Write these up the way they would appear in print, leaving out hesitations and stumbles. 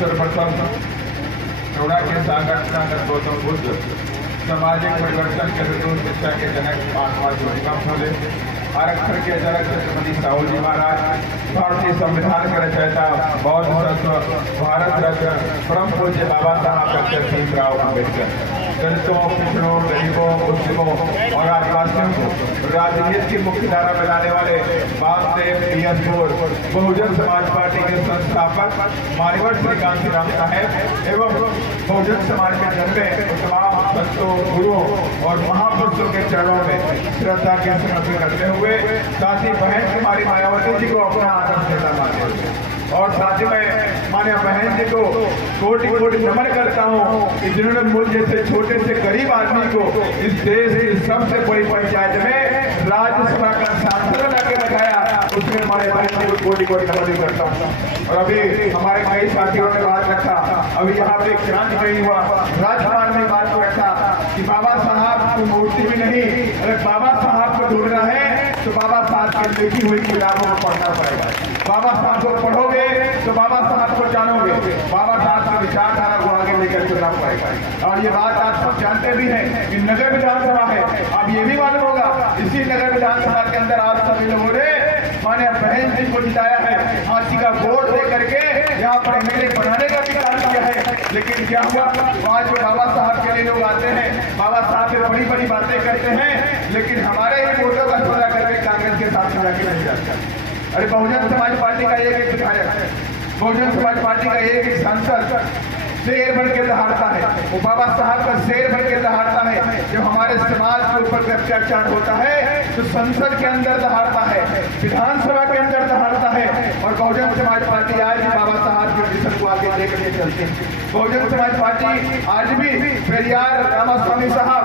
सर्वप्रथम टोड़ा के संगठन गौतम बुद्ध सामाजिक परिवर्तन के हेतु शिक्षा के जनक महात्मा ज्योतिबा फुले, आरक्षण के जनक छत्रपति साहू जी महाराज, भारतीय संविधान के रचयिता बौद्ध तत्व भारत रत्न परम पूज्य बाबा साहब डॉक्टर भीमराव अम्बेडकर, दलितों, पिछड़ों, गरीबों, मुस्लिमों और आदिवासियों को राजनीति की मुख्य धारा में लाने वाले Vamdev PS board Bahujan Samaj party के संस्थापक मान्यवर श्री कांशीराम साहेब एवं बहुजन समाज के जन्मे तमाम संतों, गुरुओं और महापुरुषों के चरणों में श्रद्धा के समर्पण करते हुए साथ ही बहन कुमारी मायावती जी को अपना आदर्श नेता मानते हुए और साथ ही मैं मान्य बहन जी को कोटि कोटि नमन करता हूँ कि जिन्होंने मुझ जैसे छोटे से गरीब आदमी को इस देश की सबसे बड़ी पंचायत में राज्यसभा का सांसद लाके लगाया, उसमें हमारे बहन जी को कोटि कोटि नमन करता हूँ। और अभी हमारे कई साथियों ने बात रखा, अभी यहाँ पे क्रांति नहीं हुआ, राजभवन में बात रखा कि बाबा साहब को मूर्ति भी नहीं, अगर बाबा साहब को ढूंढना है तो बाबा साहब की लिखी हुई किताबों को पढ़ना पड़ेगा। बाबा साहब को पढ़ोगे तो बाबा साहब को जानोगे, बाबा साहब की विचारधारा को आगे लेकर चलना पड़ेगा। और ये बात आप सब जानते भी हैं कि नगर विधानसभा है, अब ये भी मालूम होगा इसी नगर विधानसभा के अंदर आप सभी लोगों ने माने बहन जी को जिताया है, फांसी का वोट दे करके यहाँ पर मेले बनाने का भी काम किया है। लेकिन क्या हुआ, आज जो बाबा साहब के लिए लोग आते हैं, बाबा साहब से बड़ी बड़ी बातें करते हैं, लेकिन हमारे ही वोटों का सौदा करके कांग्रेस के साथ मिला के नहीं जाता। अरे बहुजन समाज पार्टी का एक विधायक, बहुजन समाज पार्टी का एक सांसद शेर बन के दहाड़ता है, वो बाबा साहब का शेर बन के दहाड़ता है। जब हमारे समाज के ऊपर अत्याचार होता है तो संसद के अंदर दहाड़ता है, विधानसभा के अंदर दहाड़ता है। और बहुजन समाज पार्टी आज भी बाबा साहब के मिशन को आगे लेकर चलते हैं। बहुजन समाज पार्टी आज भी पेरियार, रामास्वामी साहब,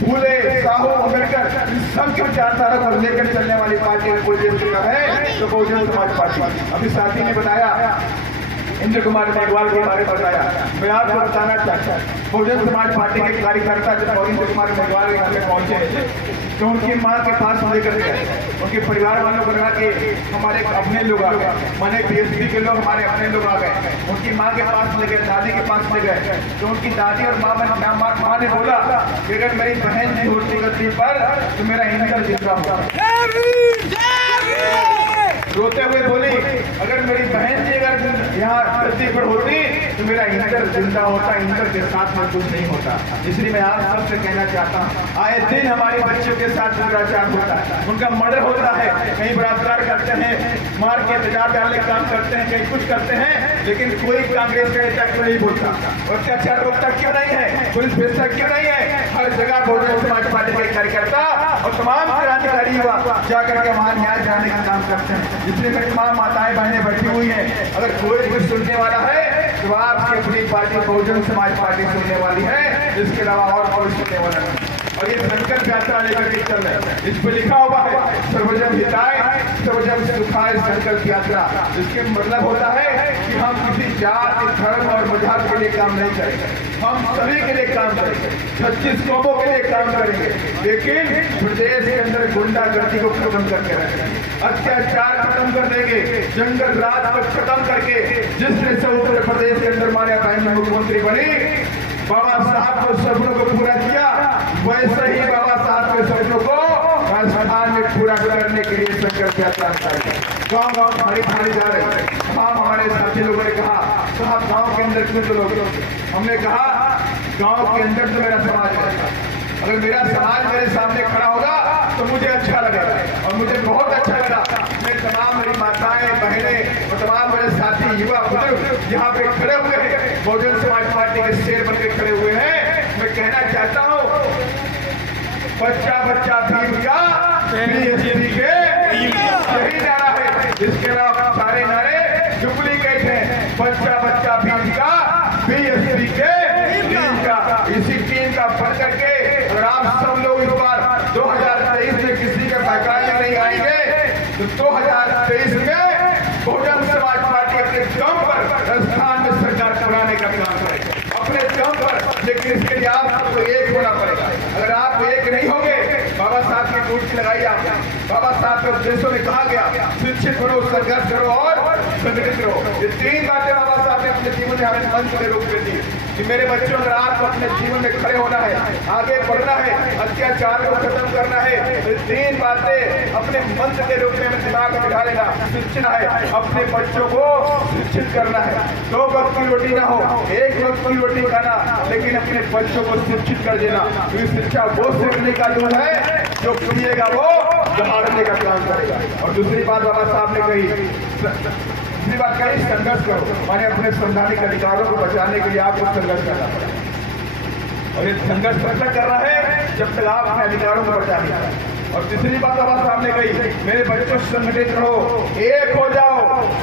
फूले, साहू, अम्बेडकर इन सब के विचारधारा को लेकर चलने वाली पार्टी है तो बहुजन समाज पार्टी। अभी साथी ने बताया, इंद्र कुमार मेघवाल के बारे में बताया, मैं आपको बताना चाहता हूँ बहुजन समाज पार्टी के कार्यकर्ता जब इंद्र कुमार मेघवाल के घर में पहुंचे तो उनकी माँ के पास लेकर गए, उनके परिवार वालों को लगा कि हमारे अपने लोग आ गए, माने पीएचडी के लोग हमारे अपने लोग आ गए। उनकी माँ के पास ले गए, दादी के पास ले गए, तो उनकी दादी और माँ ने बोला कि अगर मेरी बहन जी होती गति पर तो मेरा इंटर जिंदा होगा। रोते हुए बोली, अगर मेरी बहन जी अगर यहाँ धरती पर होती तो मेरा इंटर जिंदा होता, इंटर के साथ में कुछ नहीं होता। इसलिए मैं आप सबसे कहना चाहता हूँ, आए दिन हमारे बच्चों के साथ दुराचार होता है, उनका मर्डर होता है, कहीं बलात्कार करते हैं, मार के तेजाब डालने का काम करते हैं, कहीं कुछ करते हैं, लेकिन कोई कांग्रेस का नेता क्यों नहीं बोलता? अत्याचार रोकता क्यों नहीं है? पुलिस भेजता क्यों नहीं है? हर जगह बहुजन समाज पार्टी के कार्यकर्ता और तमाम क्रांतिकारी युवा जाकर के वहां न्याय जाने का काम करते हैं। जितने भी तमाम माताएं बहनें बैठी हुई हैं, अगर कोई कुछ सुनने वाला है तो आपकी अपनी पार्टी बहुजन समाज पार्टी सुनने वाली है, इसके अलावा और कोई सुनने वाला नहीं। और ये संकल्प यात्रा लेकर के चल रहे हैं, इस पर लिखा हुआ है सर्वजन हिताय सर्वजन सुखाय संकल्प यात्रा। इसके मतलब होता है कि हम किसी जाति, धर्म और मजहब के लिए काम नहीं करेंगे, हम सभी के लिए काम करेंगे, 36 कौमों के लिए काम करेंगे, लेकिन प्रदेश के अंदर गुंडागर्दी को खत्म करके रखेंगे, अत्याचार खत्म कर देंगे, जंगल राज को खत्म करके जिस तरह से उत्तर प्रदेश के अंदर मान्या बहन मुख्यमंत्री बनी, बाबा साहब को सपनों को पूरा किया, वैसे ही बाबा साहब के सपनों को राजस्थान में पूरा करने के लिए संकल्प यात्रा करेंगे। गाँव गाँव भारी भारी जा रहे हैं। हाँ, हमारे साथी लोगों ने कहा साहब गाँव के अंदर क्यों तो लोग, हमने कहा गाँव के अंदर तो मेरा समाज है, अगर मेरा समाज मेरे सामने खड़ा होगा तो मुझे अच्छा लगेगा। और मुझे बहुत अच्छा लगा, मैं तमाम मेरी माताएं, बहनें और तमाम मेरे साथी युवा बुजुर्ग यहाँ पे खड़े हुए हैं, बहुजन समाज पार्टी के शेर बन के खड़े हुए हैं। मैं कहना चाहता हूँ, बच्चा बच्चा भीम का बीएसपी के यही नारा है, इसके अलावा सारे नारे डुप्लीकेट हैं। बच्चा बच्चा भीम का बीएसपी के टीम का, इसी टीम का पढ़ करके अगर आप सब लोग इस बार 2023 में किसी के बहकाने में नहीं आएंगे तो 2023 में बहुजन समाज पार्टी अपने दम पर राजस्थान में सरकार चलाने का काम करेगी, अपने दम पर। लेकिन इसके लिए आप सबको एक होना पड़ेगा। अगर आप एक नहीं होंगे, बाबा साहब की मूर्ति लगाइए, बाबा साहब के उपदेशों में कहा गया शिक्षित करो, संघर्ष करो और संगठित रहो। ये तीन बातें बाबा साहब ने अपने जीवन में हमें मंत्र के रूप में दी कि मेरे बच्चों, अगर आपको अपने जीवन में खड़े होना है, आगे बढ़ना है, अत्याचार को खत्म करना है, तो तीन बातें अपने मंत्र के रूप में दिमाग में बिठा लेना। शिक्षण है, अपने बच्चों को शिक्षित करना है। 2 वक्त की रोटी ना हो, 1 वक्त की रोटी खाना, लेकिन अपने बच्चों को शिक्षित कर देना। क्योंकि शिक्षा वो सीखने का दूध है जो पिएगा वो दहाड़ने का काम करेगा। और दूसरी बात बाबा साहब ने कही, दूसरी बात कही संघर्ष करो, माने अपने संवैधानिक अधिकारों को बचाने के लिए आपको संघर्ष करना पड़ेगा। और ये संघर्ष तब तक करना है जब तक आप अपने अधिकारों को बचा नहीं पाए। और तीसरी बात बाबा साहब ने कही, मेरे बच्चों संगठित रहो, एक हो जाओ।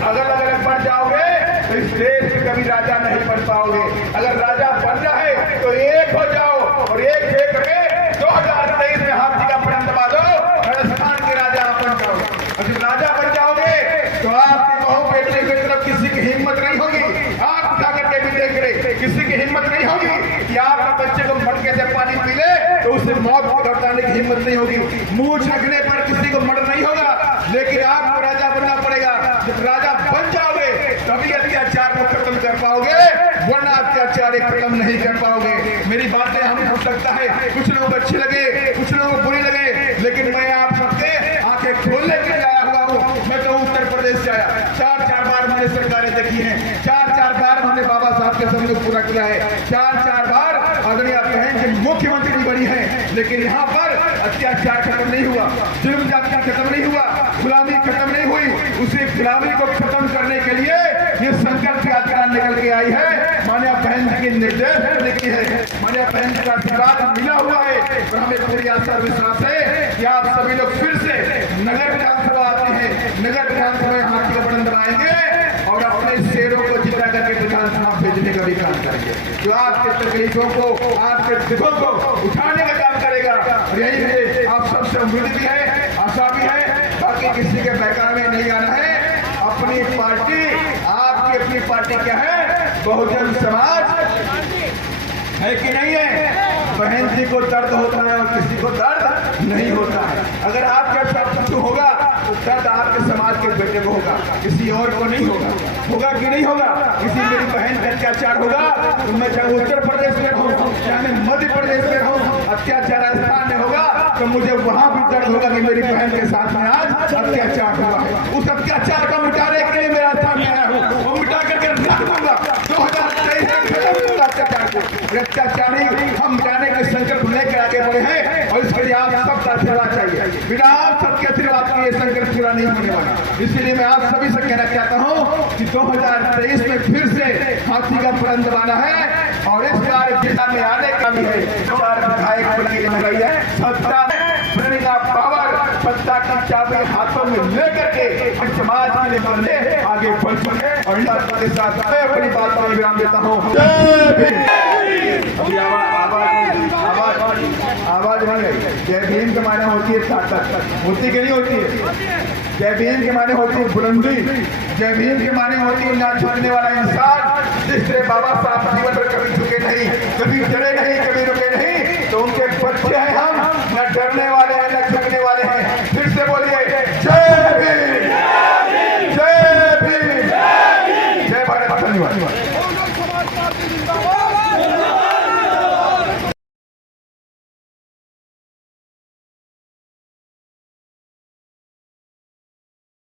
अगर अलग बढ़ जाओगे तो इस देश में कभी राजा नहीं बन पाओगे। अगर राजा बनना है तो एक हो जाओ और एक क्षेत्र में 2023 में हाथी का बटन दबा दो, राजस्थान के राजा बन जाओ। और जब राजा बन जाओगे तो आपकी बहू बेटे की तरफ किसी की हिम्मत नहीं होगी। आप उठा करके भी देख रहे, किसी की हिम्मत नहीं होगी कि आप बच्चे को मटके से पानी पी ले तो उसे मौत को घटाने की हिम्मत नहीं होगी। मूछ रखने पर किसी को मर्डर नहीं होगा, लेकिन आपको राजा बनना पड़ेगा। जब राजा बन जाओगे तभी अत्याचार को खत्म कर पाओगे, वरना अत्याचार खत्म नहीं कर पाओगे। मेरी बातें हमें हो सकता है कुछ लोग अच्छी लगे, कुछ लोग बुरी लगे, लेकिन मैं आप सबके आंखें खोलने के लिए आया हुआ हूँ। मैं तो उत्तर प्रदेश से आया, 4-4 बार मैंने सरकारें देखी हैं, 4-4 बार हमने बाबा साहब के सपने को पूरा किया है, 4-4 बार आदरणीय बहन के मुख्यमंत्री बनी है, लेकिन यहाँ पर अत्याचार खत्म नहीं हुआ, जुल्म जातियां खत्म नहीं हुआ, गुलामी खत्म नहीं हुई। उसी गुलामी को खत्म करने के लिए ये संकल्प यात्रा निकल के आई है। माननीय बहन के निर्देश लिखी है, माननीय बहन का आशीर्वाद मिला हुआ है और हमें पूरी आशा और विश्वास है कि आप सभी लोग फिर से नगर विधानसभा आते हैं, नगर विधानसभा में हाथी का बटन दबाएंगे और अपने शेरों को जिता करके विधानसभा भेजने का भी काम करेंगे, जो आपके तकलीफों को, आपके दुखों को उठाने का काम करेगा। और यही है, आप सबसे उम्मीद भी है, आशा भी है, बाकी किसी के बहकावे में नहीं आना है। अपनी पार्टी, आपकी अपनी पार्टी क्या है? बहुजन समाज है कि नहीं है? बहन जी को दर्द होता है और किसी को दर्द नहीं होता है। अगर आपके साथ कुछ होगा तो दर्द आपके समाज के बेटे को होगा, किसी और को नहीं होगा। होगा कि नहीं होगा? किसी मेरी बहन का अत्याचार होगा तो मैं चाहे उत्तर प्रदेश में रहूं, चाहे मैं मध्य प्रदेश में रहूं, अत्याचार राजस्थान में होगा तो मुझे वहां भी दर्द होगा कि मेरी बहन के साथ में आज अत्याचार हुआ है। उस अत्याचार को मिटाने के लिए मेरा स्थान में आया हूँ, वो मिटा करके रख दूंगा। 2023 में खत्म होगा अत्याचार को। अत्याचारी हम मिटाने के संकल्प लेकर आगे बढ़े हैं और इसके लिए आप सबका आशीर्वाद चाहिए। बिना आप सबके आशीर्वाद के ये संकल्प पूरा नहीं होने वाला। इसलिए मैं आप सभी से कहना चाहता हूँ कि 2023 में फिर से हाथी का बटन दबाना है और इस बार जिला में आने का भी है। 4 विधायक बनने में गई है, सत्ता बनने का पावर, सत्ता की चाबी हाथों में लेकर के हम समाज के लिए बढ़ने आगे बढ़ सके। और इन बातों के साथ मैं अपनी बात में विराम देता हूँ। आवाज बन गई। जय भीम के माने होती है ताकत, होती कि नहीं होती है? जय भीम के माने होती है बुलंदी, जय भीम के माने होती है ना झुकने वाला इंसान। जिससे बाबा साहब जीवन पर कभी झुके नहीं, कभी चले नहीं, कभी रुके नहीं, तो उनके बच्चे हैं हम।